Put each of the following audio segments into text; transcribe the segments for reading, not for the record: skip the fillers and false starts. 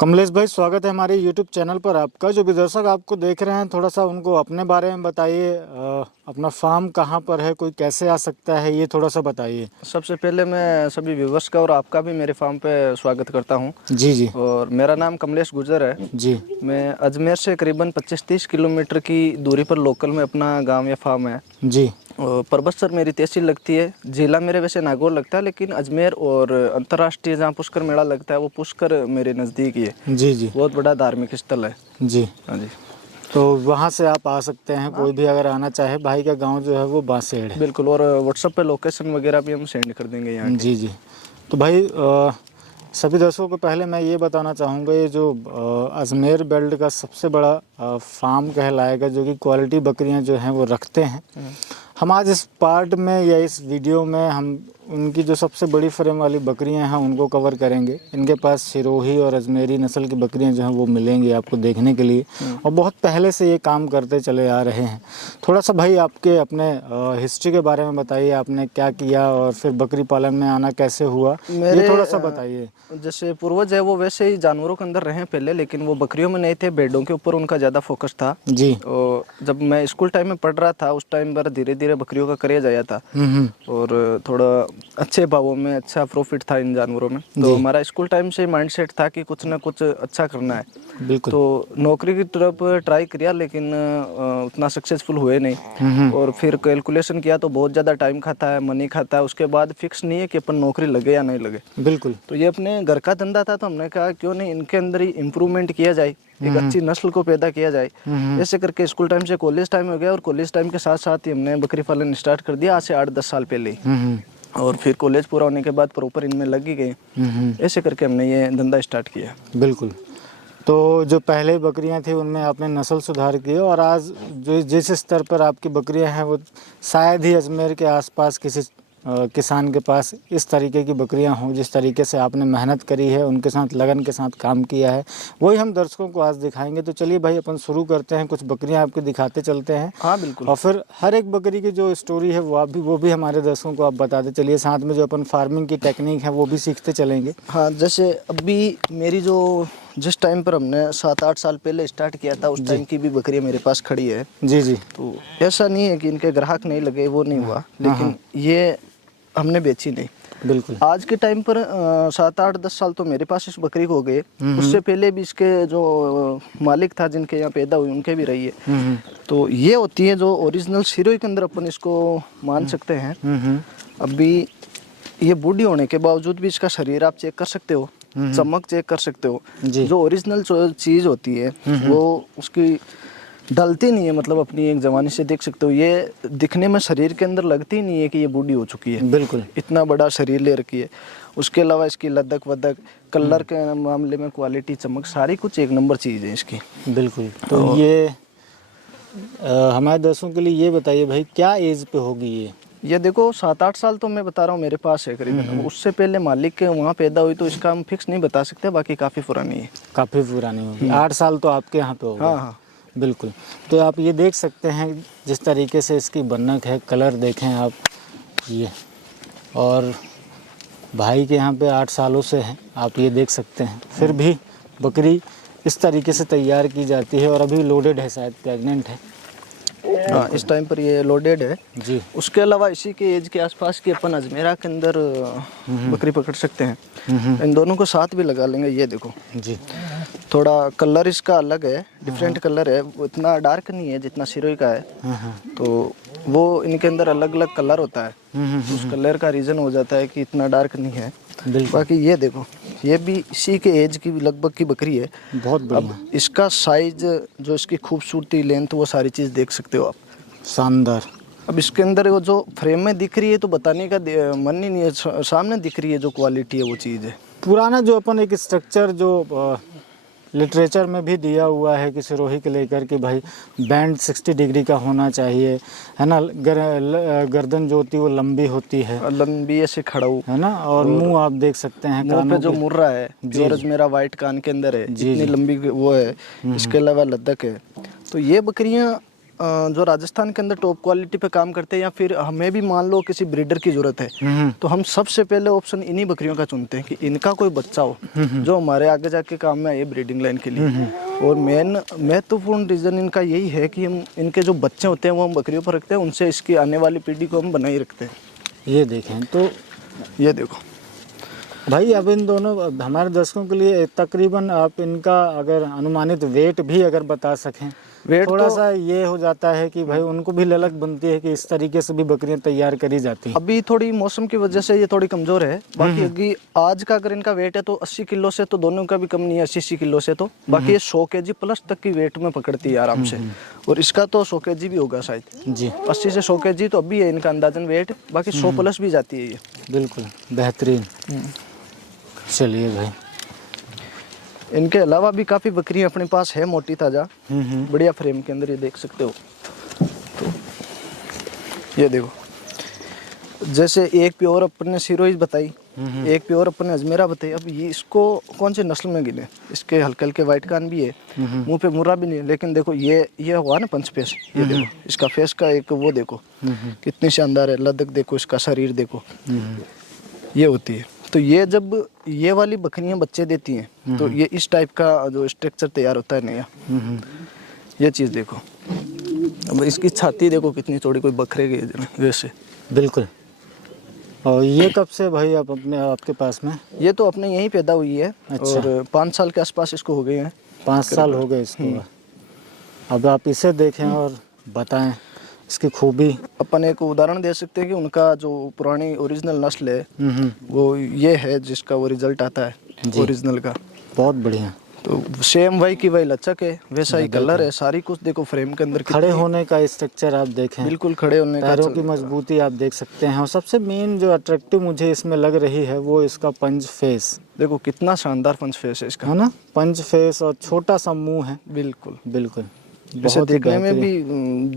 कमलेश भाई, स्वागत है हमारे YouTube चैनल पर आपका। जो भी दर्शक आपको देख रहे हैं, थोड़ा सा उनको अपने बारे में बताइए। अपना फार्म कहाँ पर है, कोई कैसे आ सकता है, ये थोड़ा सा बताइए। सबसे पहले मैं सभी व्यूवर्स का और आपका भी मेरे फार्म पे स्वागत करता हूं। जी जी। और मेरा नाम कमलेश गुर्जर है जी। मैं अजमेर से करीबन 25-30 किलोमीटर की दूरी पर लोकल में अपना गांव या फार्म है। जी। और परबतसर मेरी तहसील लगती है। जिला मेरे वैसे नागौर लगता है, लेकिन अजमेर और अंतर्राष्ट्रीय जहाँ पुष्कर मेला लगता है वो पुष्कर मेरे नज़दीक ही है। जी जी। बहुत बड़ा धार्मिक स्थल है। जी। हाँ जी, तो वहाँ से आप आ सकते हैं, कोई भी अगर आना चाहे। भाई का गांव जो है वो बांसेड़ है। बिल्कुल। और व्हाट्सएप पे लोकेशन वगैरह भी हम सेंड कर देंगे यहाँ के। जी जी। तो भाई, सभी दर्शकों को पहले मैं ये बताना चाहूँगा, ये जो अजमेर बेल्ट का सबसे बड़ा फार्म कहलाएगा, जो कि क्वालिटी बकरियां जो हैं वो रखते हैं। हम आज इस पार्ट में या इस वीडियो में हम उनकी जो सबसे बड़ी फ्रेम वाली बकरियां हैं उनको कवर करेंगे। इनके पास सिरोही और अजमेरी नस्ल की बकरियां जो हैं वो मिलेंगी आपको देखने के लिए, और बहुत पहले से ये काम करते चले आ रहे हैं। थोड़ा सा भाई आपके अपने हिस्ट्री के बारे में बताइए, आपने क्या किया और फिर बकरी पालन में आना कैसे हुआ, ये थोड़ा सा बताइए। जैसे पूर्वज है वो वैसे ही जानवरों के अंदर रहे पहले, लेकिन वो बकरियों में नहीं थे, भेड़ों के ऊपर उनका ज़्यादा फोकस था। जी। और जब मैं स्कूल टाइम में पढ़ रहा था उस टाइम पर धीरे धीरे बकरियों का क्रेज आया था। और थोड़ा अच्छे भावों में अच्छा प्रॉफिट था इन जानवरों में। तो हमारा स्कूल टाइम से माइंडसेट था कि कुछ ना कुछ अच्छा करना है। बिल्कुल। तो नौकरी की तरफ ट्राई किया, लेकिन उतना सक्सेसफुल हुए नहीं। और फिर कैलकुलेशन किया तो बहुत ज़्यादा टाइम खाता है, मनी खाता है। उसके बाद फिक्स नहीं है कि अपन नौकरी लगे या नहीं लगे। बिल्कुल। तो ये अपने घर का धंधा था, तो हमने कहा क्यों नहीं इनके अंदर ही इम्प्रूवमेंट किया जाए, एक अच्छी नस्ल को पैदा किया जाए। ऐसे करके स्कूल टाइम से कॉलेज टाइम हो गया, और कॉलेज टाइम के साथ साथ ही हमने बकरी पालन स्टार्ट कर दिया आज से 8-10 साल पहले ही। और फिर कॉलेज पूरा होने के बाद प्रॉपर इनमें लग ही गए। ऐसे करके हमने ये धंधा स्टार्ट किया। बिल्कुल। तो जो पहले बकरियां थी उनमें आपने नस्ल सुधार किए, और आज जो जिस स्तर पर आपकी बकरियां हैं वो शायद ही अजमेर के आसपास किसी किसान के पास इस तरीके की बकरियां हों। जिस तरीके से आपने मेहनत करी है, उनके साथ लगन के साथ काम किया है, वही हम दर्शकों को आज दिखाएंगे। तो चलिए भाई, अपन शुरू करते हैं, कुछ बकरियां आपको दिखाते चलते हैं। हाँ बिल्कुल। और फिर हर एक बकरी की जो स्टोरी है वो भी हमारे दर्शकों को आप बताते चलिए। साथ में जो अपन फार्मिंग की टेक्निक है वो भी सीखते चलेंगे। हाँ, जैसे अभी मेरी जो जिस टाइम पर हमने 7-8 साल पहले स्टार्ट किया था उस टाइम की भी बकरियां मेरे पास खड़ी है। जी जी। तो ऐसा नहीं है कि इनके ग्राहक नहीं लगे, वो नहीं हुआ, लेकिन ये हमने बेची नहीं। बिल्कुल। आज के टाइम पर 7-8-10 साल तो मेरे पास इस बकरी को हो गए। उससे पहले भी इसके जो मालिक था जिनके यहाँ पैदा हुई उनके भी रही है। तो ये होती है जो ओरिजिनल सिरोही के अंदर अपन इसको मान सकते हैं। अभी ये बूढ़ी होने के बावजूद भी इसका शरीर आप चेक कर सकते हो, चमक चेक कर सकते हो। जो ओरिजिनल चीज़ होती है वो उसकी ढलती नहीं है, मतलब अपनी एक जवानी से देख सकते हो। ये दिखने में शरीर के अंदर लगती नहीं है कि ये बूढ़ी हो चुकी है। बिल्कुल। इतना बड़ा शरीर ले रखी है। उसके अलावा इसकी लदक वदक, कलर के मामले में क्वालिटी, चमक, सारी कुछ एक नंबर चीज़ है इसकी। बिल्कुल। तो ये हमारे दर्शकों के लिए ये बताइए भाई, क्या एज पे होगी ये देखो 7-8 साल तो मैं बता रहा हूँ मेरे पास है करीबन। उससे पहले मालिक के वहाँ पैदा हुई, तो इसका हम फिक्स नहीं बता सकते, बाकी काफ़ी पुरानी है। काफ़ी पुरानी होगी। 8 साल तो आपके यहाँ पे होगा। हाँ हाँ बिल्कुल। तो आप ये देख सकते हैं जिस तरीके से इसकी बनक है, कलर देखें आप ये, और भाई के यहाँ पे 8 सालों से है, आप ये देख सकते हैं। फिर भी बकरी इस तरीके से तैयार की जाती है, और अभी लोडेड है, शायद प्रेग्नेंट है। हाँ, इस टाइम पर ये लोडेड है जी। उसके अलावा इसी के एज के आसपास की अपन अजमेरा के अंदर बकरी पकड़ सकते हैं। इन दोनों को साथ भी लगा लेंगे। ये देखो जी, थोड़ा कलर इसका अलग है, डिफरेंट कलर है। वो इतना डार्क नहीं है जितना सिरोही का है। तो वो इनके अंदर अलग अलग कलर होता है। उस कलर का रीज़न हो जाता है कि इतना डार्क नहीं है। बाकी ये देखो, ये भी इसी के एज की लगभग की बकरी है। बहुत बढ़िया। अब इसका साइज, जो इसकी खूबसूरती, लेंथ, वो सारी चीज़ देख सकते हो आप। शानदार। अब इसके अंदर वो जो फ्रेम में दिख रही है तो बताने का मन ही नहीं है, सामने दिख रही है जो क्वालिटी है वो चीज़ है। पुराना जो अपन एक स्ट्रक्चर जो लिटरेचर में भी दिया हुआ है कि सिरोही के लेकर कि भाई बैंड 60 डिग्री का होना चाहिए, है ना। गर्दन जो होती है वो लंबी होती है, लंबी ऐसे खड़ाऊ, है ना। और मुंह आप देख सकते हैं, मुंह पे जो मुर्रा है, जो मेरा वाइट कान के अंदर है, इतनी लंबी वो है। इसके अलावा लद्दक है। तो ये बकरियां जो राजस्थान के अंदर टॉप क्वालिटी पे काम करते हैं या फिर हमें भी मान लो किसी ब्रीडर की जरूरत है तो हम सबसे पहले ऑप्शन इन्हीं बकरियों का चुनते हैं कि इनका कोई बच्चा हो जो हमारे आगे जाके काम में आए ब्रीडिंग लाइन के लिए। और मेन महत्वपूर्ण रीज़न इनका यही है कि हम इनके जो बच्चे होते हैं वो हम बकरियों पर रखते हैं, उनसे इसकी आने वाली पीढ़ी को हम बनाए रखते हैं। ये देखें तो ये देखो भाई, अब इन दोनों, अब हमारे दर्शकों के लिए तकरीबन आप इनका अगर अनुमानित वेट भी अगर बता सकें। वेट थोड़ा तो सा ये हो जाता है कि भाई उनको भी ललक बनती है कि इस तरीके से भी बकरियां तैयार करी जाती हैं। अभी थोड़ी मौसम की वजह से ये थोड़ी कमज़ोर है। बाकी अभी आज का अगर इनका वेट है तो 80 किलो से तो दोनों का भी कम नहीं है, 80 किलो से तो। बाकी ये 100 kg प्लस तक की वेट में पकड़ती है आराम से। और इसका तो 100 kg भी होगा शायद जी। 80 से 100 kg तो अभी है इनका अंदाजन वेट। बाकी 100 प्लस भी जाती है ये। बिल्कुल बेहतरीन। चलिए भाई, इनके अलावा भी काफ़ी बकरियां अपने पास है मोटी ताज़ा बढ़िया फ्रेम के अंदर, ये देख सकते हो। तो ये देखो, जैसे एक प्योर अपन ने सिरोइज बताई, एक प्योर अपन ने अजमेरा बताई। अब ये इसको कौन सी नस्ल में गिने? इसके हल्के हल्के वाइट कान भी है, मुंह पे मुर्रा भी नहीं है, लेकिन देखो ये हुआ ना पंच फेस। ये देखो इसका फेस का एक वो देखो कितनी शानदार है, लदक देखो, इसका शरीर देखो, ये होती है। तो ये जब ये वाली बकरियां बच्चे देती हैं तो ये इस टाइप का जो स्ट्रक्चर तैयार होता है नया। ये चीज़ देखो, अब इसकी छाती देखो कितनी चौड़ी, कोई बकरे के वैसे। बिल्कुल। और ये कब से भाई आप अपने आपके पास में? ये तो अपने यहीं पैदा हुई है। अच्छा। और 5 साल के आसपास इसको हो गए हैं। 5 साल हो गए इसको। अब आप इसे देखें और बताएं इसकी खूबी। अपन एक उदाहरण दे सकते हैं कि उनका जो पुरानी ओरिजिनल नस्ल है वो ये है जिसका वो रिजल्ट आता है ओरिजिनल का। बहुत बढ़िया। तो सेम वही की वही लचक है, वैसा ही कलर है, सारी कुछ देखो फ्रेम के अंदर। खड़े होने का स्ट्रक्चर आप देखें, बिल्कुल खड़े होने का, पैरों की मजबूती आप देख सकते हैं। और सबसे मेन जो अट्रैक्टिव मुझे इसमें लग रही है वो इसका पंच फेस। देखो कितना शानदार पंच फेस है इसका, है ना? पंच फेस और छोटा सा मुंह है। बिल्कुल बिल्कुल। इसे देखने में भी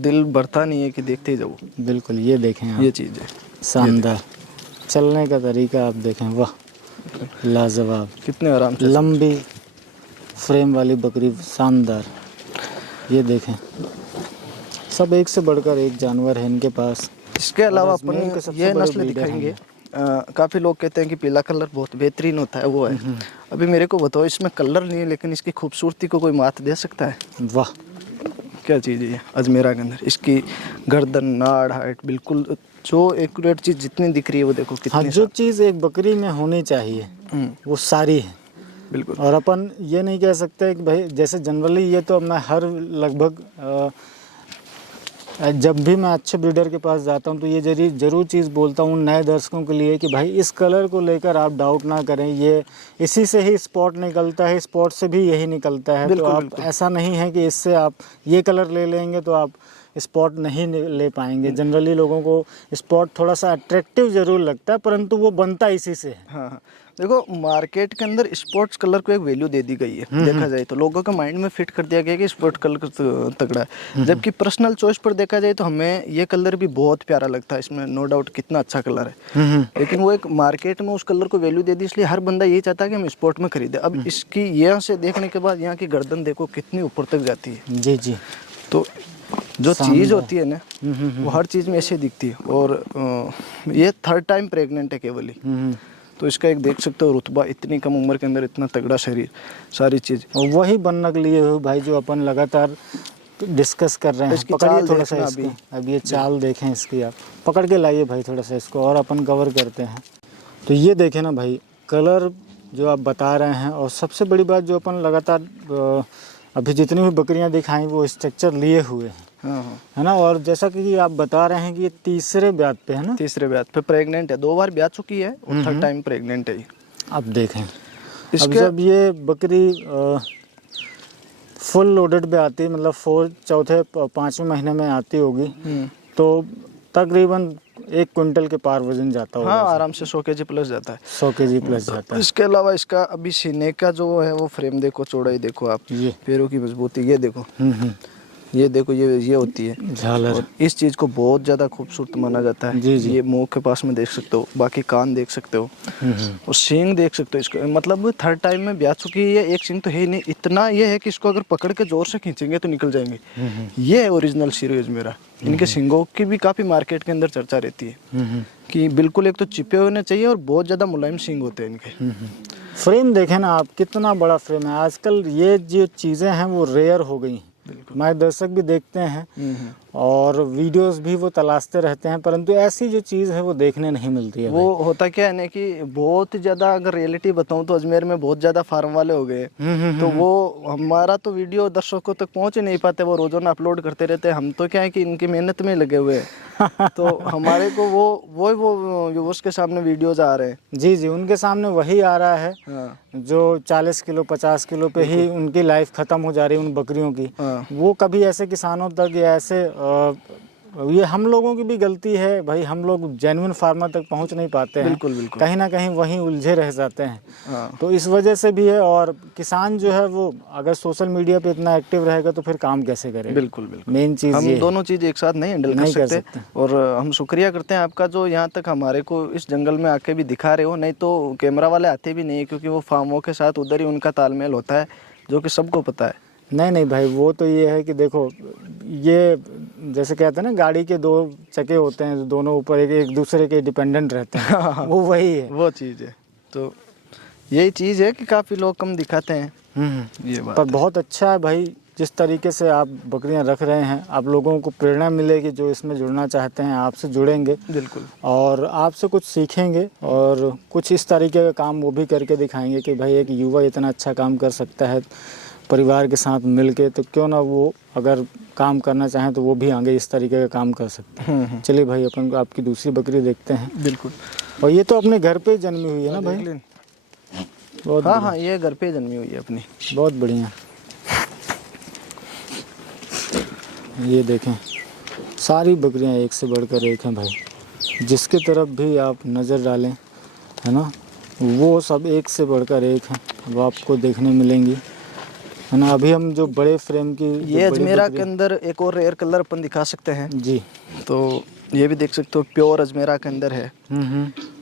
दिल भरता नहीं है कि देखते ही जाओ। बिल्कुल। ये देखें आप, ये चीज़ है शानदार। चलने का तरीका आप देखें, वाह लाजवाब। कितने आराम से, लंबी फ्रेम वाली बकरी, शानदार। ये देखें, सब एक से बढ़कर एक जानवर है इनके पास। इसके अलावा अजमेर के अपन सबसे ये बड़े नस्ल ब्रीडर दिखाएंगे। काफ़ी लोग कहते हैं कि पीला कलर बहुत बेहतरीन होता है, वो है। अभी मेरे को बताओ, इसमें कलर नहीं है लेकिन इसकी खूबसूरती को कोई मात दे सकता है? वाह, क्या चीज़ है ये अजमेरा के अंदर। इसकी गर्दन, नाड़, हाइट, बिल्कुल जो एक्यूरेट चीज़ जितनी दिख रही है वो देखो हाँ, कितनी। जो चीज़ एक बकरी में होनी चाहिए वो सारी है। बिल्कुल। और अपन ये नहीं कह सकते कि भाई, जैसे जनरली ये तो मैं हर लगभग जब भी मैं अच्छे ब्रीडर के पास जाता हूँ तो ये जरूर चीज़ बोलता हूँ नए दर्शकों के लिए कि भाई इस कलर को लेकर आप डाउट ना करें, ये इसी से ही स्पॉट निकलता है, स्पॉट से भी यही निकलता है। तो आप ऐसा नहीं है कि इससे आप ये कलर ले लेंगे तो आप स्पॉट नहीं ले पाएंगे। जनरली लोगों को स्पॉट थोड़ा सा अट्रैक्टिव ज़रूर लगता है, परंतु वो बनता इसी से है। हाँ, देखो मार्केट के अंदर स्पोर्ट्स कलर को एक वैल्यू दे दी गई है। देखा जाए तो लोगों के माइंड में फिट कर दिया गया कि स्पोर्ट कलर तगड़ा है। जबकि पर्सनल चॉइस पर देखा जाए तो हमें ये कलर भी बहुत प्यारा लगता है, इसमें नो डाउट कितना अच्छा कलर है। लेकिन वो एक मार्केट में उस कलर को वैल्यू दे दी, इसलिए हर बंदा यही चाहता है कि हम स्पोर्ट में खरीदें। अब इसकी यहाँ से देखने के बाद यहाँ की गर्दन देखो कितनी ऊपर तक जाती है। जी जी। तो जो चीज़ होती है ना वो हर चीज़ में ऐसे दिखती है। और ये 3rd टाइम प्रेग्नेंट है केवल ही। तो इसका एक देख सकते हो रुतबा, इतनी कम उम्र के अंदर इतना तगड़ा शरीर, सारी चीज़। वही बनने के लिए हो भाई जो अपन लगातार डिस्कस कर रहे हैं। पकड़िए थोड़ा सा इसको, अब ये चाल देखें इसकी, आप पकड़ के लाइए भाई थोड़ा सा इसको और अपन कवर करते हैं। तो ये देखें ना भाई, कलर जो आप बता रहे हैं, और सबसे बड़ी बात जो अपन लगातार अभी जितनी भी बकरियां दिखाई वो स्ट्रक्चर लिए हुए हैं। हाँ, है ना? और जैसा कि आप बता रहे हैं कि ये तीसरे ब्यात पे है ना? तीसरे ब्यात पे प्रेग्नेंट है, 2 बार ब्याह चुकी है और 3rd टाइम प्रेग्नेंट है। अब देखें, अब जब ये बकरी फुल लोडेड पे आती है, मतलब 4, 5वें महीने में आती होगी, तो तकरीबन 1 क्विंटल के पार वजन जाता होगा। हाँ, आराम से 100 kg प्लस जाता है। 100 kg प्लस जाता है। इसके अलावा इसका अभी सीने का जो है वो फ्रेम देखो, चौड़ाई देखो आप, ये पैरों की मजबूती ये देखो। ये देखो ये होती है झालर। और इस चीज़ को बहुत ज़्यादा खूबसूरत माना जाता है। जी, जी। ये मुंह के पास में देख सकते हो, बाकी कान देख सकते हो और सींग देख सकते हो इसको। मतलब थर्ड टाइम में ब्याह चुकी है, एक सींग तो है ही नहीं, इतना ये है कि इसको अगर पकड़ के जोर से खींचेंगे तो निकल जाएंगे। ये है ओरिजिनल शीरो अजमेरा। इनके सींगों की भी काफ़ी मार्केट के अंदर चर्चा रहती है कि बिल्कुल एक तो चिपे होने चाहिए और बहुत ज़्यादा मुलायम सींग होते हैं इनके। फ्रेम देखें ना आप, कितना बड़ा फ्रेम है। आजकल ये जो चीज़ें हैं वो रेयर हो गई हैं। हमारे दर्शक भी देखते हैं और वीडियोस भी वो तलाशते रहते हैं, परंतु ऐसी जो चीज़ है वो देखने नहीं मिलती है। वो होता क्या है ना कि बहुत ज़्यादा, अगर रियलिटी बताऊं तो अजमेर में बहुत ज़्यादा फार्म वाले हो गए। तो वो हमारा तो वीडियो दर्शकों तक पहुंच ही नहीं पाते, वो रोजाना अपलोड करते रहते हैं। हम तो क्या है कि इनकी मेहनत में लगे हुए हैं तो हमारे को वो व्यूअर्स के सामने वीडियोज आ रहे हैं। जी जी, उनके सामने वही आ रहा है हाँ। जो 40 किलो 50 किलो पे ही उनकी लाइफ ख़त्म हो जा रही है उन बकरियों की। हाँ। वो कभी ऐसे किसानों तक या ऐसे ये हम लोगों की भी गलती है भाई, हम लोग जेन्युइन फार्मर तक पहुंच नहीं पाते हैं। बिल्कुल बिल्कुल। कहीं ना कहीं वहीं उलझे रह जाते हैं। हाँ। तो इस वजह से भी है। और किसान जो है वो अगर सोशल मीडिया पे इतना एक्टिव रहेगा तो फिर काम कैसे करेगा। बिल्कुल बिल्कुल। मेन चीज़ हम ये दोनों चीज़ एक साथ नहीं हैंडल नहीं कर सकते। और हम शुक्रिया करते हैं आपका जो यहाँ तक हमारे को इस जंगल में आके भी दिखा रहे हो। नहीं तो कैमरा वाले आते भी नहीं है, क्योंकि वो फार्मों के साथ उधर ही उनका तालमेल होता है, जो कि सबको पता है। नहीं नहीं भाई, वो तो ये है कि देखो, ये जैसे कहते हैं ना गाड़ी के दो चक्के होते हैं, दोनों ऊपर एक दूसरे के डिपेंडेंट रहते हैं। वो वही है, वो चीज़ है। तो यही चीज़ है कि काफ़ी लोग कम दिखाते हैं। ये बात पर बहुत अच्छा है भाई, जिस तरीके से आप बकरियां रख रहे हैं। आप लोगों को प्रेरणा मिलेगी, जो इसमें जुड़ना चाहते हैं आपसे जुड़ेंगे बिल्कुल। और आपसे कुछ सीखेंगे और कुछ इस तरीके का काम वो भी करके दिखाएंगे कि भाई एक युवा इतना अच्छा काम कर सकता है परिवार के साथ मिलके, तो क्यों ना वो अगर काम करना चाहें तो वो भी आगे इस तरीके का काम कर सकते हैं। चलिए भाई, अपन को आपकी दूसरी बकरी देखते हैं। बिल्कुल। और ये तो अपने घर पे जन्मी हुई है ना भाई? बहुत हाँ हाँ, ये घर पे जन्मी हुई है अपनी। बहुत बढ़िया। ये देखें, सारी बकरियां एक से बढ़कर एक हैं भाई। जिसके तरफ भी आप नज़र डालें, है ना, वो सब एक से बढ़कर एक हैं, वो आपको देखने मिलेंगी, है ना। अभी हम जो बड़े फ्रेम की ये अजमेरा के अंदर एक और रेयर कलर अपन दिखा सकते हैं जी, तो ये भी देख सकते हो, प्योर अजमेरा के अंदर है।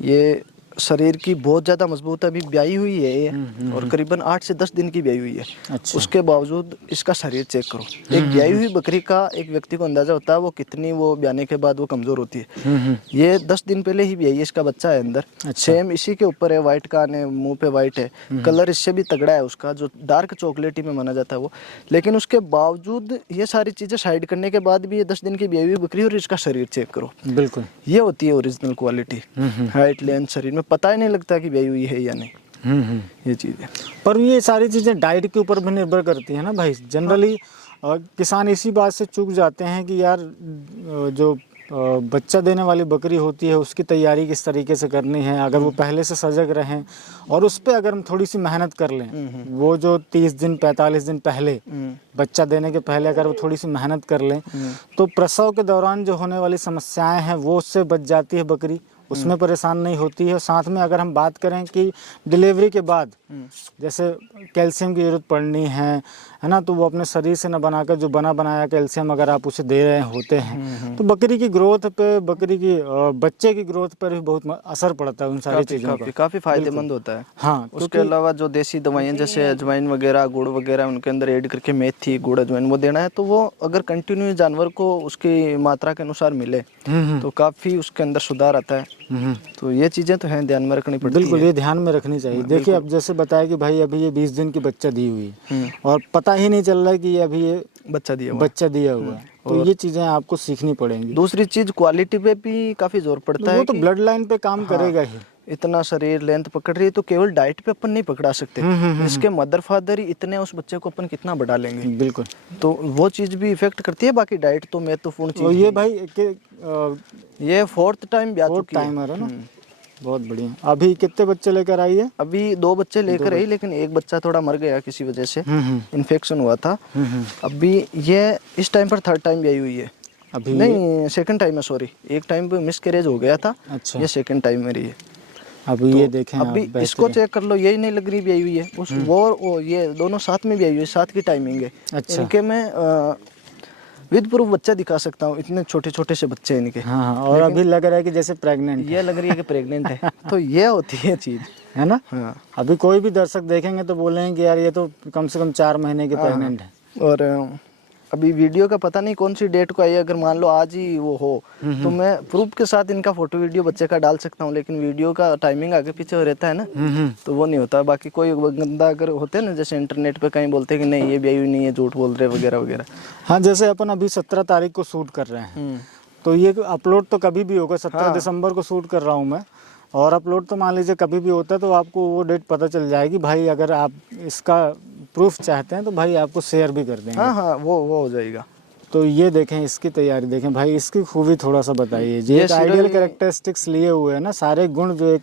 ये शरीर की बहुत ज़्यादा मजबूत है, अभी ब्याही हुई है ये और करीबन 8 से 10 दिन की ब्याही हुई है। अच्छा। उसके बावजूद इसका शरीर चेक करो। एक ब्याही हुई बकरी का एक व्यक्ति को अंदाजा होता है वो कितनी वो ब्याने के बाद वो कमज़ोर होती है। ये 10 दिन पहले ही ब्याही है, इसका बच्चा है अंदर। सेम इसी के ऊपर है, वाइट कान है, मुंह पे वाइट है, कलर इससे भी तगड़ा है उसका, जो डार्क चॉकलेटी में माना जाता है वो। लेकिन उसके बावजूद ये सारी चीज़ें साइड करने के बाद भी ये 10 दिन की ब्याही हुई बकरी और इसका शरीर चेक करो। बिल्कुल, ये होती है ओरिजिनल क्वालिटी। हाइट, लेंथ, शरीर में पता ही नहीं लगता कि ब्याही हुई है या नहीं। ये चीज़ है। पर ये सारी चीज़ें डाइट के ऊपर भी निर्भर करती हैं ना भाई। जनरली किसान इसी बात से चूक जाते हैं कि यार जो बच्चा देने वाली बकरी होती है उसकी तैयारी किस तरीके से करनी है। अगर वो पहले से सजग रहें और उस पर अगर हम थोड़ी सी मेहनत कर लें, वो जो 30 दिन 45 दिन पहले बच्चा देने के पहले अगर वो थोड़ी सी मेहनत कर लें, तो प्रसव के दौरान जो होने वाली समस्याएं हैं वो उससे बच जाती है बकरी, उसमें परेशान नहीं होती है। और साथ में अगर हम बात करें कि डिलीवरी के बाद जैसे कैल्शियम की ज़रूरत पड़नी है ना, तो वो अपने शरीर से न बनाकर जो बना बनाया कैल्शियम अगर आप उसे दे रहे होते हैं तो बकरी की ग्रोथ पे, बकरी की बच्चे की ग्रोथ पर भी बहुत असर पड़ता है उन सारी चीज़ों का। काफ़ी फायदेमंद होता है। हाँ, उसके अलावा जो देसी दवाइयाँ जैसे अजवाइन वगैरह, गुड़ वगैरह उनके अंदर ऐड करके मेथी, गुड़, अजवाइन वो देना है, तो वो अगर कंटिन्यू जानवर को उसकी मात्रा के अनुसार मिले तो काफ़ी उसके अंदर सुधार आता है। तो ये चीज़ें तो हैं, ध्यान में रखनी पड़ती है। बिल्कुल, ये ध्यान में रखनी चाहिए। देखिए, अब जैसे बताया कि भाई अभी ये 20 दिन की बच्चा दी हुई है और पता ही नहीं चल रहा है कि अभी ये बच्चा दिया हुआ है। तो ये चीज़ें आपको सीखनी पड़ेंगी। दूसरी चीज़ क्वालिटी पे भी काफ़ी जोर पड़ता है। वो तो ब्लड लाइन पे काम करेगा ही। इतना शरीर लेंथ पकड़ रही है तो केवल डाइट पे अपन नहीं पकड़ा सकते। इसके मदर फादर ही इतने, उस बच्चे को अपन कितना बढ़ा लेंगे। बिल्कुल, तो वो चीज़ भी इफेक्ट करती है। बाकी डाइट तो महत्वपूर्ण चीज़। ये भाई ये 4th टाइम ब्याह चुकी है। टाइमर है ना, बहुत बढ़िया। अभी कितने बच्चे लेकर आई है? अभी 2 बच्चे लेकर आई, लेकिन एक बच्चा थोड़ा मर गया किसी वजह से, इन्फेक्शन हुआ था। अभी ये इस टाइम पर 3rd टाइम ब्याही हुई है। अभी नहीं, 2nd टाइम है, सॉरी, एक टाइम पे मिसकैरेज हो गया था। अच्छा। ये 2nd टाइम मेरी है। अभी तो ये देखें, अभी इसको चेक कर लो, यही नहीं लग रही ब्याही हुई है। उस वो ये दोनों साथ में ब्याही हुई है, साथ की टाइमिंग है। अच्छा। इनके में विद प्रूफ बच्चा दिखा सकता हूँ, इतने छोटे छोटे से बच्चे हैं इनके। हाँ हाँ, और अभी लग रहा है कि जैसे प्रेग्नेंट ये लग रही है कि प्रेग्नेंट है। तो ये होती है चीज़, है ना। हाँ। अभी कोई भी दर्शक देखेंगे तो बोलेंगे कि यार ये तो कम से कम 4 महीने की प्रेग्नेंट है। और अभी वीडियो का पता नहीं कौन सी डेट को आई, अगर मान लो आज ही वो हो तो मैं प्रूफ के साथ इनका फोटो वीडियो बच्चे का डाल सकता हूँ, लेकिन वीडियो का टाइमिंग आगे पीछे रहता है ना, तो वो नहीं होता। बाकी कोई बंदा अगर होते हैं ना, जैसे इंटरनेट पे कहीं बोलते हैं कि नहीं ये ब्याई हुई नहीं है, झूठ बोल रहे वगैरह वगैरह। हाँ, जैसे अपन अभी 17 तारीख को शूट कर रहे हैं, तो ये अपलोड तो कभी भी होगा। 17 दिसंबर को शूट कर रहा हूँ मैं, और अपलोड तो मान लीजिए कभी भी होता है, तो आपको वो डेट पता चल जाएगी भाई। अगर आप इसका प्रूफ चाहते हैं तो भाई आपको शेयर भी कर देंगे। हाँ हाँ, वो हो जाएगा। तो ये देखें, इसकी तैयारी देखें भाई, इसकी खूबी थोड़ा सा बताइए। ये एक आइडियल कैरेक्टरिस्टिक्स लिए हुए है ना, सारे गुण जो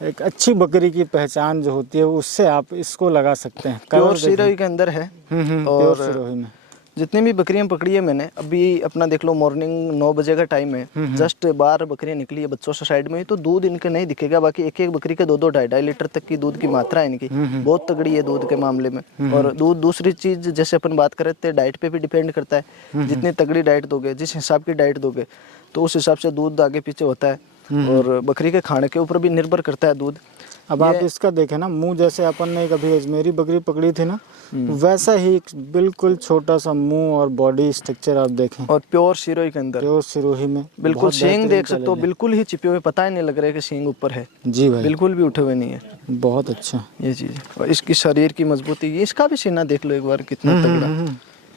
एक अच्छी बकरी की पहचान जो होती है, उससे आप इसको लगा सकते हैं। प्योर सिरोही के अंदर है। प्योर सिरोही में जितनी भी बकरियां पकड़ी है मैंने अभी, अपना देख लो मॉर्निंग 9 बजे का टाइम है, जस्ट 12 बकरियां निकली है बच्चों से साइड में ही, तो दूध इनके नहीं दिखेगा। बाकी एक एक बकरी के 2-2 2.5 लीटर तक की दूध की मात्रा है इनकी, बहुत तगड़ी है दूध के मामले में। और दूध, दूसरी चीज जैसे अपन बात कर रहे थे, डाइट पे भी डिपेंड करता है। जितनी तगड़ी डाइट दोगे, जिस हिसाब की डाइट दोगे, तो उस हिसाब से दूध आगे पीछे होता है। और बकरी के खाने के ऊपर भी निर्भर करता है दूध। अब आप इसका देखें ना, मुंह जैसे अपन ने कभी अजमेरी बकरी पकड़ी थी ना, वैसा ही बिल्कुल छोटा सा मुंह और बॉडी स्ट्रक्चर आप देखें। और प्योर सिरोही के अंदर, प्योर सिरोही में बिल्कुल सींग देख सकते हो, बिल्कुल ही चिपे हुए, पता ही नहीं लग रहा है कि सींग ऊपर है। जी भाई, बिल्कुल भी उठे हुए नहीं है। बहुत अच्छा ये चीज, और इसकी शरीर की मजबूती, इसका भी सीना देख लो एक बार, कितना तगड़ा।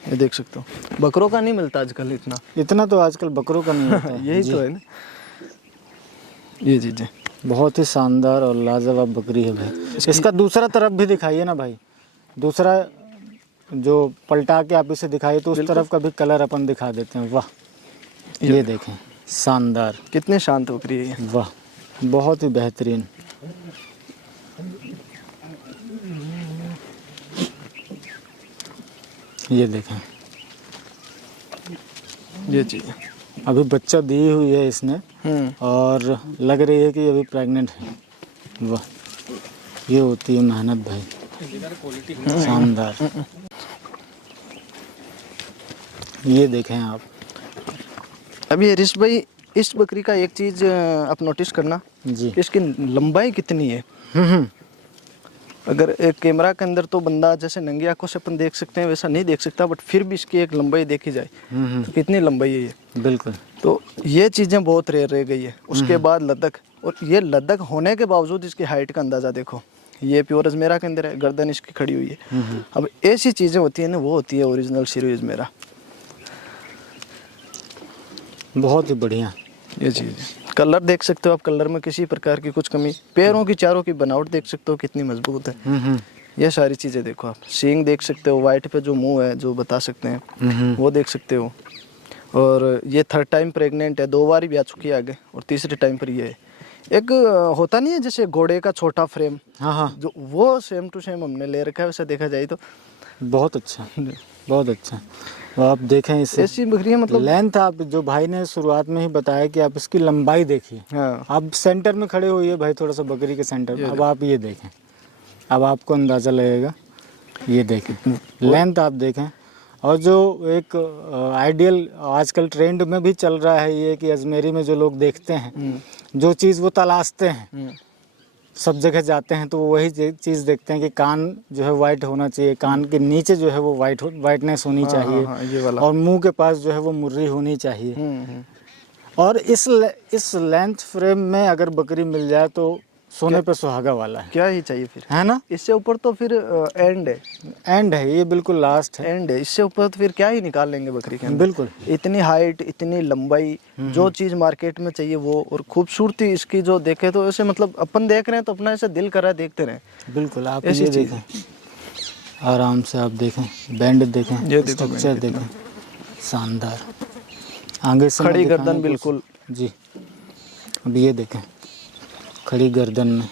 ये देख सकते हो, बकरों का नहीं मिलता आजकल इतना तो आजकल बकरों का नहीं होता है। यही तो है ना, ये चीजें बहुत ही शानदार और लाजवाब बकरी है भाई। इसका दूसरा तरफ भी दिखाइए ना भाई, दूसरा जो पलटा के आप इसे दिखाइए तो उस तरफ का भी कलर अपन दिखा देते हैं। वाह, ये देखें, शानदार, कितने शांत बकरी है ये। वाह, बहुत ही बेहतरीन। ये देखें, ये चीज अभी बच्चा दी हुई है इसने, और लग रही है कि अभी प्रेग्नेंट है। वाह, ये होती है मेहनत भाई, शानदार। ये देखें आप। अभी हरीश भाई, इस बकरी का एक चीज आप नोटिस करना जी, इसकी लंबाई कितनी है। अगर एक कैमरा के अंदर तो बंदा जैसे नंगी आंखों से अपन देख सकते हैं वैसा नहीं देख सकता, बट फिर भी इसकी एक लंबाई देखी जाए तो कितनी लंबाई है ये। बिल्कुल। तो ये चीज़ें बहुत रेयर रह गई है। उसके बाद लद्दाख, और ये लद्दाख होने के बावजूद इसकी हाइट का अंदाज़ा देखो, ये प्योर अजमेरा के अंदर है, गर्दन इसकी खड़ी हुई है। अब ऐसी चीज़ें होती है ना, वो होती है ओरिजिनल सिरोही अजमेरा। बहुत ही बढ़िया। ये चीज़, कलर देख सकते हो आप, कलर में किसी प्रकार की कुछ कमी, पैरों की चारों की बनावट देख सकते हो कितनी मजबूत है। ये सारी चीज़ें देखो आप, सींग देख सकते हो, वाइट पे जो मुंह है जो बता सकते हैं वो देख सकते हो। और ये 3rd टाइम प्रेग्नेंट है, 2 बार भी आ चुकी है आगे, और तीसरे टाइम पर ये है। एक होता नहीं है जैसे घोड़े का छोटा फ्रेम, हाँ हाँ, जो वो सेम टू सेम हमने ले रखा है, वैसे देखा जाए तो बहुत अच्छा, बहुत अच्छा। तो आप देखें इसे, ऐसी बकरियां मतलब लेंथ, आप जो भाई ने शुरुआत में ही बताया कि आप इसकी लंबाई देखिए। हाँ, आप सेंटर में खड़े होइए भाई, थोड़ा सा बकरी के सेंटर में। अब आप ये देखें, अब आपको अंदाज़ा लगेगा। ये देखें, लेंथ आप देखें। और जो एक आइडियल आजकल ट्रेंड में भी चल रहा है ये, कि अजमेरी में जो लोग देखते हैं, जो चीज़ वो तलाशते हैं, सब जगह जाते हैं तो वो वही चीज़ देखते हैं कि कान जो है वाइट होना चाहिए, कान के नीचे जो है वो वाइटनेस होनी चाहिए, ये वाला, और मुंह के पास जो है वो मुर्री होनी चाहिए। और इस लेंथ फ्रेम में अगर बकरी मिल जाए तो सोने पे सुहागा वाला है। क्या ही चाहिए फिर, है ना। इससे ऊपर तो फिर एंड है, एंड है, ये बिल्कुल लास्ट है, एंड है। इससे ऊपर तो फिर क्या ही निकाल लेंगे बकरी के अंदर। बिल्कुल। इतनी हाइट, इतनी लंबाई, जो चीज़ मार्केट में चाहिए वो, और खूबसूरती इसकी जो देखे तो ऐसे, मतलब अपन देख रहे हैं तो अपना ऐसे दिल कर रहा है देखते रहें। बिल्कुल। आप ऐसी ये चीज़ देखें, आराम से आप देखें, बैंड देखें, ये देखो, स्ट्रक्चर देखें, शानदार। आगे से खड़ी मैं दिखाने गर्दन की बिल्कुल। जी, अब ये देखें, खड़ी गर्दन में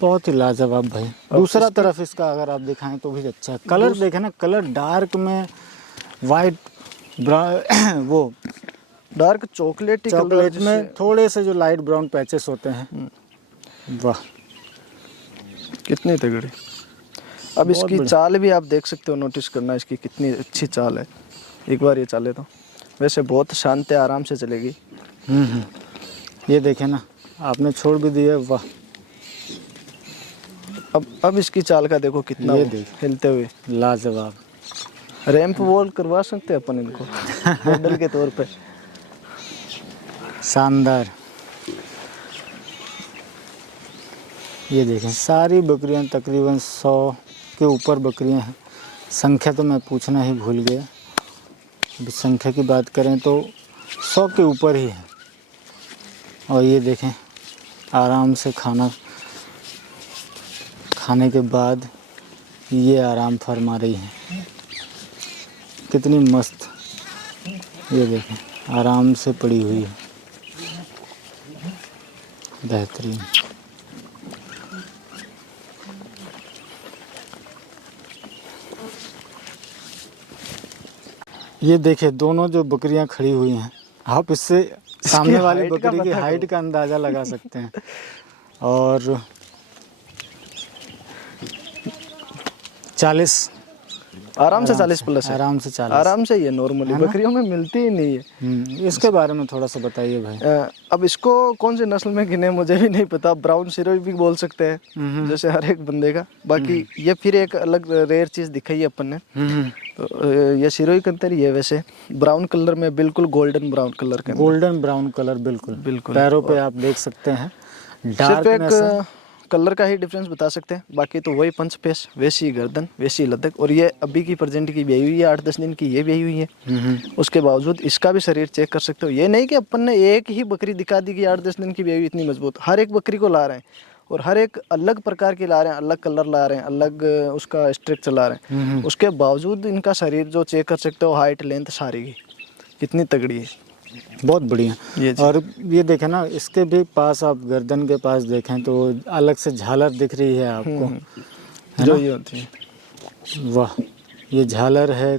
बहुत ही लाजवाब भाई। दूसरा तरफ इसका अगर आप दिखाएं तो भी अच्छा है। कलर देखें ना, कलर डार्क में वाइट, वो डार्क चॉकलेटी चॉकलेट में थोड़े से जो लाइट ब्राउन पैचेस होते हैं। वाह, कितनी तगड़ी। अब इसकी चाल भी आप देख सकते हो, नोटिस करना इसकी कितनी अच्छी चाल है। एक बार ये चले तो वैसे बहुत शांत है, आराम से चलेगी। ये देखें ना, आपने छोड़ भी दिया, वाह। अब इसकी चाल का देखो कितना ये वो देख। हिलते हुए। लाजवाब। रैंप वॉल करवा सकते हैं अपन इनको मॉडल के तौर पे। शानदार। ये देखें, सारी बकरियां तकरीबन 100 के ऊपर बकरियां हैं। संख्या तो मैं पूछना ही भूल गया, अभी संख्या की बात करें तो 100 के ऊपर ही है। और ये देखें, आराम से खाना खाने के बाद ये आराम फरमा रही हैं, कितनी मस्त। ये देखें, आराम से पड़ी हुई है, बेहतरीन। ये देखिए, दोनों जो बकरियां खड़ी हुई हैं, आप इससे सामने वाली हाइट का बकरी की पता हाइट का अंदाज़ा लगा सकते हैं। और 40 आराम से 40 प्लस है। आराम से 40। आराम से, ये नॉर्मली बकरियों में मिलती ही नहीं है। इसके बारे में थोड़ा सा बताइए भाई। अब इसको कौन सी नस्ल में गिने मुझे भी नहीं पता। ब्राउन सिरोही भी बोल सकते हैं जैसे हर एक बंदे का। बाकी ये फिर एक अलग रेयर चीज़ दिखाई है अपन ने। तो ये सिरोही कंतर ही है वैसे, ब्राउन कलर में, बिल्कुल गोल्डन ब्राउन कलर के। गोल्डन ब्राउन कलर, बिल्कुल बिल्कुल। पैरों पे आप देख सकते हैं सिर्फ डार्कनेस है। एक कलर का ही डिफरेंस बता सकते हैं, बाकी तो वही पंच फेस, वैसी गर्दन, वैसी लदक। और ये अभी की प्रेजेंट की ब्याई हुई है, 8-10 दिन की ये ब्याई हुई है। उसके बावजूद इसका भी शरीर चेक कर सकते हो। ये नहीं कि अपन ने एक ही बकरी दिखा दी कि 8-10 दिन की ब्याई हुई इतनी मजबूत। हर एक बकरी को ला रहे हैं और हर एक अलग प्रकार की ला रहे हैं, अलग कलर ला रहे हैं, अलग उसका स्ट्रक्चर ला रहे हैं। उसके बावजूद इनका शरीर जो चेक कर सकते हो, हाइट लेंथ सारी की कितनी तगड़ी है, बहुत बढ़िया। और ये देखें ना, इसके भी पास आप गर्दन के पास देखें तो अलग से झालर दिख रही है आपको, जो ये होती है। वाह, ये झालर है।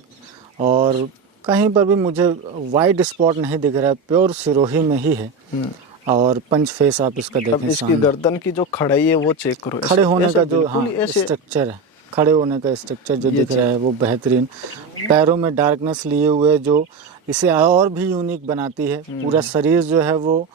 और कहीं पर भी मुझे वाइट स्पॉट नहीं दिख रहा है, प्योर सिरोही में ही है। और पंच फेस आप इसका अब देखें, इसकी गर्दन की जो खड़ाई है वो चेक करो। खड़े होने का जो ऐसे स्ट्रक्चर है, खड़े होने का स्ट्रक्चर जो दिख रहा है वो बेहतरीन। पैरों में डार्कनेस लिए हुए जो इसे और भी यूनिक बनाती है। पूरा शरीर जो है वो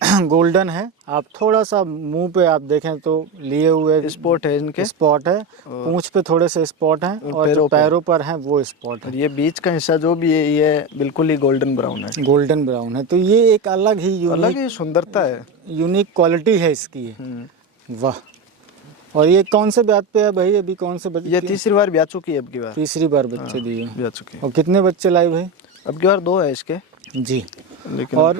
गोल्डन है। आप थोड़ा सा मुंह पे आप देखें तो लिए हुए स्पॉट है इनके, स्पॉट है, पूंछ पे थोड़े से स्पॉट हैं और जो पैरों पर हैं वो स्पॉट है। और ये बीच का हिस्सा जो भी है ये बिल्कुल ही गोल्डन ब्राउन है। गोल्डन ब्राउन है, तो ये एक अलग ही सुंदरता है, यूनिक क्वालिटी है इसकी। वाह। और ये कौन से ब्यात पे है भाई, अभी कौन से बच्चे? ये तीसरी बार ब्याह चुकी है, अब की बार तीसरी बार बच्चे दिए। ब्याह चुकी है। और कितने बच्चे लाए भाई? अब की बार 2 है इसके जी। लेकिन और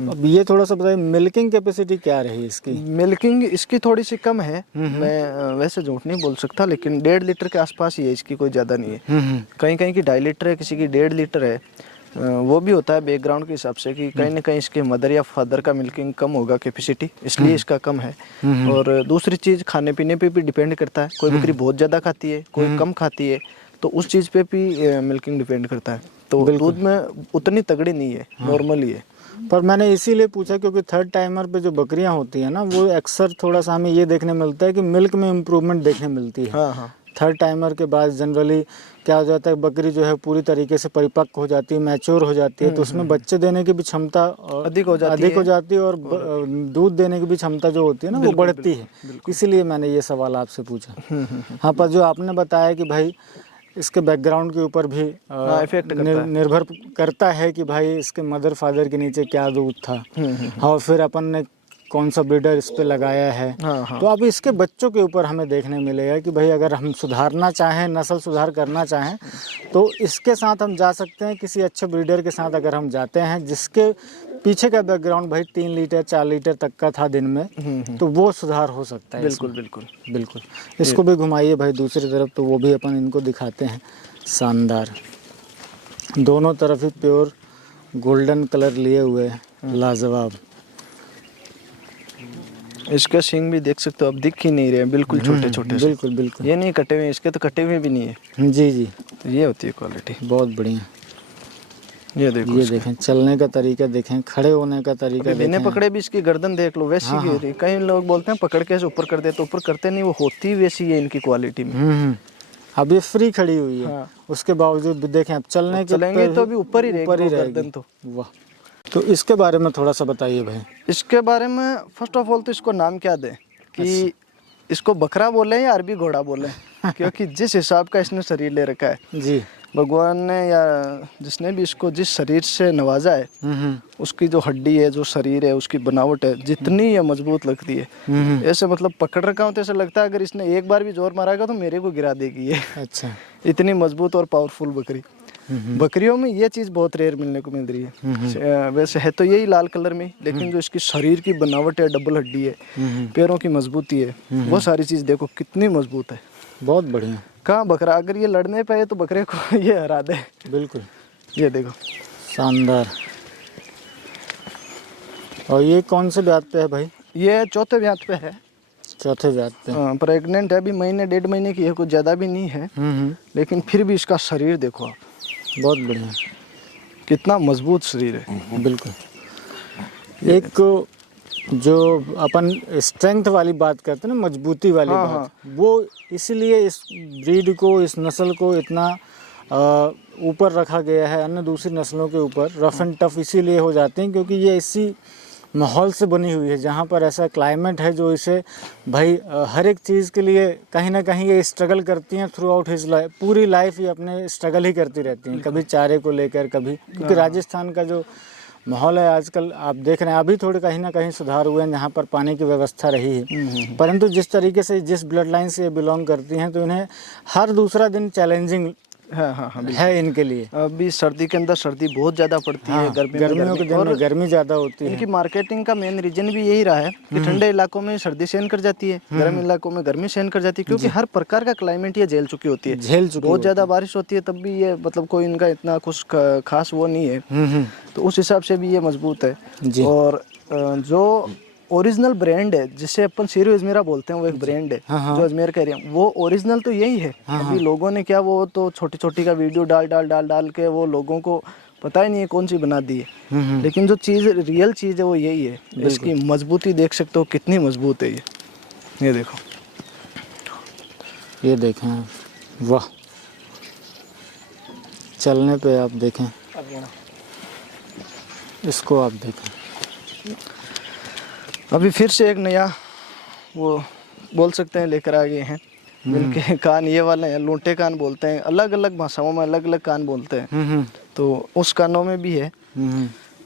अब ये थोड़ा सा बताइए, मिल्किंग कैपेसिटी क्या रही इसकी? मिल्किंग इसकी थोड़ी सी कम है। मैं वैसे झूठ नहीं बोल सकता, लेकिन 1.5 लीटर के आसपास ही है इसकी, कोई ज़्यादा नहीं है। कहीं कहीं की 2.5 लीटर है, किसी की 1.5 लीटर है। वो भी होता है बैकग्राउंड के हिसाब से कि कहीं ना कहीं इसके मदर या फादर का मिल्किंग कम होगा कैपेसिटी, इसलिए इसका कम है। और दूसरी चीज़ खाने पीने पे भी डिपेंड करता है। कोई बकरी बहुत ज़्यादा खाती है, कोई कम खाती है, तो उस चीज़ पे भी मिल्किंग डिपेंड करता है। तो दूध में उतनी तगड़ी नहीं है, नॉर्मल ही है। पर मैंने इसीलिए पूछा क्योंकि थर्ड टाइमर पे जो बकरियां होती हैं ना, वो अक्सर थोड़ा सा हमें ये देखने मिलता है कि मिल्क में इम्प्रूवमेंट देखने मिलती है। हाँ। थर्ड टाइमर के बाद जनरली क्या हो जाता है, बकरी जो है पूरी तरीके से परिपक्व हो जाती है, मैच्योर हो जाती है, तो उसमें बच्चे देने की भी क्षमता अधिक हो जाती है और दूध देने की भी क्षमता जो होती है ना वो बढ़ती है। इसीलिए मैंने ये सवाल आपसे पूछा। हाँ, पर जो आपने बताया कि भाई इसके बैकग्राउंड के ऊपर भी इफेक्ट निर्भर करता है कि भाई इसके मदर फादर के नीचे क्या दूध था, और फिर अपन ने कौन सा ब्रीडर इस पे लगाया है। तो अब इसके बच्चों के ऊपर हमें देखने मिलेगा कि भाई अगर हम सुधारना चाहें, नस्ल सुधार करना चाहें, तो इसके साथ हम जा सकते हैं। किसी अच्छे ब्रीडर के साथ अगर हम जाते हैं जिसके पीछे का बैकग्राउंड भाई 3 लीटर 4 लीटर तक का था दिन में, तो वो सुधार हो सकता है। बिल्कुल। इसको भी घुमाइए भाई दूसरी तरफ, तो वो भी अपन इनको दिखाते हैं। शानदार, दोनों तरफ ही प्योर गोल्डन कलर लिए हुए, लाजवाब। इसके सींग भी देख सकते हो, अब दिख ही नहीं रहे, बिल्कुल छोटे छोटे। बिल्कुल। ये नहीं कटे हुए, इसके तो कटे हुए भी नहीं है। जी। तो ये होती है क्वालिटी, बहुत बढ़िया। ये देखो, ये देखें, चलने का तरीका देखें, खड़े होने का तरीका देखें। बिना पकड़े भी इसकी गर्दन देख लो, वैसी ही है। कई लोग बोलते हैं पकड़ के ऊपर कर दे, तो ऊपर करते नहीं, वो होती वैसी है इनकी क्वालिटी में। अब ये फ्री खड़ी हुई है। हाँ। उसके बावजूद भी देखें, अब चलने के चलेंगे पे तो अभी ऊपर ही रहेगी वो रहेगी। गर्दन तो। वाह। तो इसके बारे में थोड़ा सा बताइए भाई। इसके बारे में फर्स्ट ऑफ ऑल तो इसको नाम क्या दें कि इसको बकरा बोले या अरबी घोड़ा बोले, क्योंकि जिस हिसाब का इसने शरीर ले रखा है जी। भगवान ने या जिसने भी इसको जिस शरीर से नवाजा है, उसकी जो हड्डी है, जो शरीर है, उसकी बनावट है, जितनी ये मजबूत लगती है, ऐसे मतलब पकड़ रखा हूँ तो ऐसा लगता है अगर इसने एक बार भी जोर मारेगा तो मेरे को गिरा देगी ये। अच्छा। इतनी मजबूत और पावरफुल बकरी। बकरियों में ये चीज़ बहुत रेयर मिलने को मिल रही है। वैसे है तो यही लाल कलर में, लेकिन जो इसकी शरीर की बनावट है, डबल हड्डी है, पैरों की मजबूती है, वो सारी चीज़ देखो कितनी मजबूत है। बहुत बढ़िया। कहाँ बकरा अगर ये लड़ने पे तो बकरे को ये हरा दे। बिल्कुल। ये देखो शानदार। और ये कौन से ब्यात पे है भाई? ये चौथे ब्यात पे है। चौथे ब्यात पे। प्रेग्नेंट है, अभी महीने 1.5 महीने की है, कुछ ज़्यादा भी नहीं है। लेकिन फिर भी इसका शरीर देखो आप, बहुत बढ़िया, कितना मजबूत शरीर है। बिल्कुल। एक जो अपन स्ट्रेंथ वाली बात करते हैं ना, मजबूती वाली बात, वो इसीलिए इस ब्रीड को, इस नस्ल को इतना ऊपर रखा गया है अन्य दूसरी नस्लों के ऊपर। रफ एंड टफ इसीलिए हो जाते हैं क्योंकि ये इसी माहौल से बनी हुई है जहाँ पर ऐसा क्लाइमेट है जो इसे भाई हर एक चीज़ के लिए कहीं ना कहीं ये स्ट्रगल करती हैं थ्रू आउट हिज लाइफ। पूरी लाइफ ये अपने स्ट्रगल ही करती रहती हैं, कभी चारे को लेकर, कभी, क्योंकि राजस्थान का जो माहौल है आजकल आप देख रहे हैं, अभी थोड़े कहीं ना कहीं सुधार हुए हैं जहाँ पर पानी की व्यवस्था रही है, परंतु जिस तरीके से जिस ब्लड लाइन से ये बिलोंग करती हैं तो इन्हें हर दूसरा दिन चैलेंजिंग है इनके लिए। अभी सर्दी के अंदर सर्दी बहुत ज़्यादा पड़ती है, गर्मियों के दिन में गर्मी ज़्यादा होती है। इनकी मार्केटिंग का मेन रीजन भी यही रहा है कि ठंडे इलाकों में सर्दी सहन कर जाती है, गर्म इलाकों में गर्मी सहन कर जाती है, क्योंकि हर प्रकार का क्लाइमेट ये झेल चुकी होती है। बहुत ज़्यादा बारिश होती है तब भी ये मतलब कोई इनका इतना कुछ खास वो नहीं है, तो उस हिसाब से भी ये मजबूत है। और जो ओरिजिनल ब्रांड है जिसे अपन सीरो अजमेरा बोलते हैं, वो एक ब्रांड है जो अजमेर का एरिया, वो ओरिजिनल तो यही है। अभी लोगों ने क्या वो तो छोटी छोटी का वीडियो डाल के वो लोगों को पता ही नहीं है कौन सी बना दी है, लेकिन जो चीज़ रियल चीज़ है वो यही है। इसकी मजबूती देख सकते हो कितनी मजबूत है ये देखो, ये देखें, वाह। चलने पे आप देखें, इसको आप देखें। अभी फिर से एक नया वो बोल सकते हैं लेकर आ गए हैं, जिनके कान ये वाले हैं, लूंटे कान बोलते हैं, अलग अलग भाषाओं में अलग अलग कान बोलते हैं, तो उस कानों में भी है।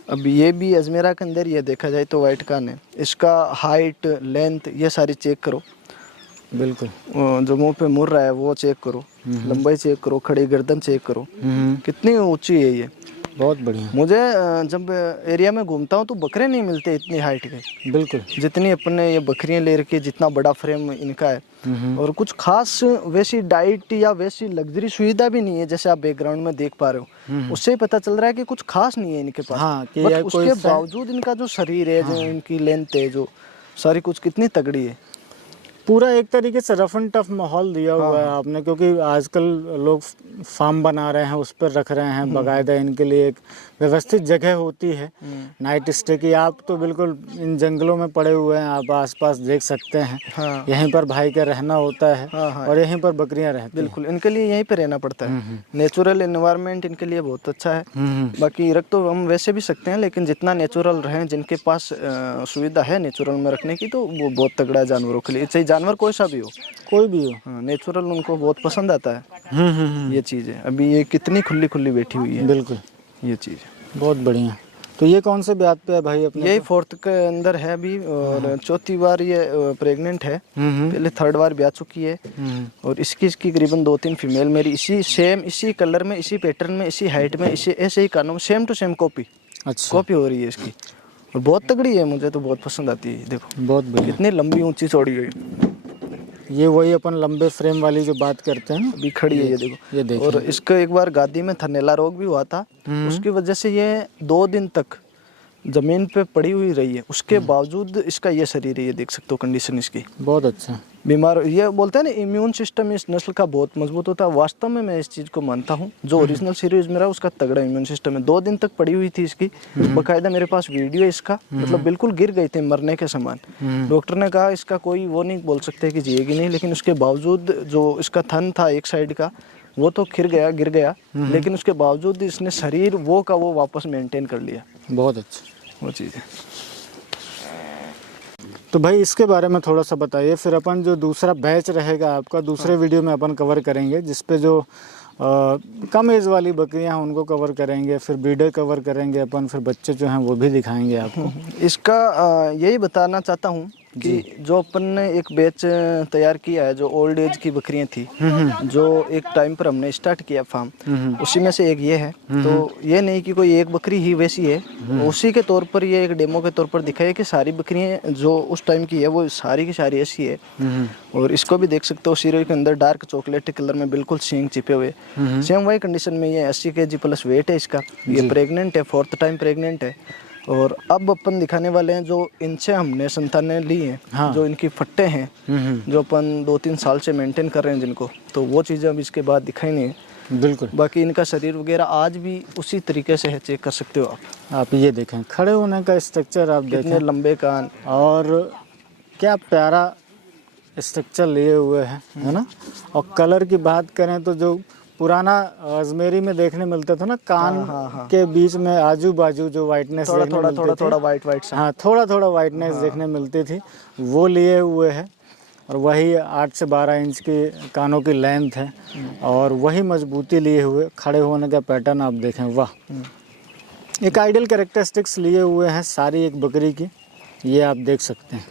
अभी ये भी अजमेरा के अंदर ये देखा जाए तो वाइट कान है। इसका हाइट, लेंथ, ये सारी चेक करो। बिल्कुल। जो मुंह पे मुड़ रहा है वो चेक करो, लंबाई चेक करो, खड़ी गर्दन चेक करो, कितनी ऊंची है ये। बहुत बढ़िया। मुझे जब एरिया में घूमता हूँ तो बकरे नहीं मिलते इतनी हाइट के, बिल्कुल, जितनी अपने ये बकरियां ले रखी है, जितना बड़ा फ्रेम इनका है। और कुछ खास वैसी डाइट या वैसी लग्जरी सुविधा भी नहीं है जैसे आप बैकग्राउंड में देख पा रहे हो, उससे ही पता चल रहा है कि कुछ खास नहीं है इनके पास। हाँ, कि बट उसके बावजूद इनका जो शरीर है, जो इनकी लेंथ है, जो सारी कुछ कितनी तगड़ी है। पूरा एक तरीके से रफ एंड टफ माहौल दिया हुआ है आपने, क्योंकि आजकल लोग फार्म बना रहे हैं, उस पर रख रहे हैं, बाकायदा इनके लिए एक व्यवस्थित जगह होती है नाइट स्टे की। आप तो बिल्कुल इन जंगलों में पड़े हुए हैं, आप आसपास देख सकते हैं। यहीं पर भाई का रहना होता है और यहीं पर बकरियां रहती हैं। बिल्कुल, इनके लिए यहीं पे रहना पड़ता है। नेचुरल एनवायरनमेंट इनके लिए बहुत अच्छा है। बाकी रख तो हम वैसे भी सकते हैं, लेकिन जितना नेचुरल रहें, जिनके पास सुविधा है नेचुरल में रखने की, तो वो बहुत तगड़ा है जानवरों के लिए। चाहे जानवर कोई सा भी हो, कोई भी हो, नेचुरल उनको बहुत पसंद आता है। ये चीज़ है। अभी ये कितनी खुली खुली बैठी हुई है। बिल्कुल, ये चीज़ बहुत बढ़िया। तो ये कौन से ब्यात पे है भाई अपने? यही 4th के अंदर है अभी, और 4थी बार ये प्रेग्नेंट है। पहले 3rd बार ब्याह चुकी है, और इसकी करीबन 2-3 फीमेल मेरी इसी सेम, इसी कलर में, इसी पैटर्न में, इसी हाइट में, इसी ऐसे ही कानों में, सेम टू सेम कॉपी। अच्छा, कॉपी हो रही है इसकी, और बहुत तगड़ी है। मुझे तो बहुत पसंद आती है। देखो बहुत बढ़िया, कितनी लंबी ऊंची चौड़ी हुई। ये वही अपन लंबे फ्रेम वाली जो बात करते हैं, अभी खड़ी है, ये देखो। और इसका एक बार गादी में थनैला रोग भी हुआ था, उसकी वजह से ये 2 दिन तक जमीन पे पड़ी हुई रही है। उसके बावजूद इसका ये शरीर है, ये देख सकते हो कंडीशन इसकी। बहुत अच्छा। बीमार, ये बोलते हैं ना इम्यून सिस्टम इस नस्ल का बहुत मजबूत होता है। वास्तव में मैं इस चीज़ को मानता हूँ। जो ओरिजिनल सीरीज मेरा उसका तगड़ा इम्यून सिस्टम है। 2 दिन तक पड़ी हुई थी इसकी, बाकायदा मेरे पास वीडियो है इसका, मतलब बिल्कुल गिर गई थी मरने के समान। डॉक्टर ने कहा इसका कोई वो नहीं बोल सकते कि जिएगी नहीं, लेकिन उसके बावजूद जो इसका थन था एक साइड का वो तो गिर गया, लेकिन उसके बावजूद इसने शरीर वो का वो वापस मेंटेन कर लिया। बहुत अच्छा वो चीज़ है। तो भाई इसके बारे में थोड़ा सा बताइए, फिर अपन जो दूसरा बैच रहेगा आपका दूसरे वीडियो में अपन कवर करेंगे, जिसपे जो कम एज वाली बकरियां हैं उनको कवर करेंगे, फिर ब्रीडर कवर करेंगे अपन, फिर बच्चे जो हैं वो भी दिखाएंगे आपको। इसका यही बताना चाहता हूँ कि जो अपन ने एक बैच तैयार किया है, जो ओल्ड एज की बकरियां थी, जो एक टाइम पर हमने स्टार्ट किया फार्म, उसी में से एक ये है। तो ये नहीं कि कोई एक बकरी ही वैसी है, उसी के तौर पर ये एक डेमो के तौर पर दिखाया कि सारी बकरियां जो उस टाइम की है वो सारी की सारी ऐसी है। और इसको भी देख सकते हो, सिरे के अंदर डार्क चॉकलेट कलर में बिल्कुल सींग चिपे हुए, सेम वही कंडीशन में। ये 80 kg प्लस वेट है इसका। ये प्रेग्नेंट है, 4th टाइम प्रेग्नेंट है। और अब अपन दिखाने वाले हैं जो इनसे हमने संतानें ली हैं। हाँ। जो इनकी फट्टे हैं, जो अपन 2-3 साल से मेंटेन कर रहे हैं जिनको, तो वो चीज़ें अब इसके बाद दिखाई नहीं है। बिल्कुल। बाकी इनका शरीर वगैरह आज भी उसी तरीके से है, चेक कर सकते हो आप ये देखें खड़े होने का स्ट्रक्चर, आप कितने देखें लंबे कान, और क्या प्यारा स्ट्रक्चर लिए हुए हैं, है ना। और कलर की बात करें तो जो पुराना अजमेरी में देखने मिलता था ना, कान के बीच में आजू बाजू जो वाइटनेस थोड़ा वाइट सा, हाँ थोड़ा वाइटनेस देखने मिलती थी, वो लिए हुए है। और वही 8 से 12 इंच की कानों की लेंथ है, और वही मजबूती लिए हुए, खड़े होने का पैटर्न आप देखें, वाह। एक आइडियल कैरेक्टरिस्टिक्स लिए हुए हैं सारी एक बकरी की, ये आप देख सकते हैं।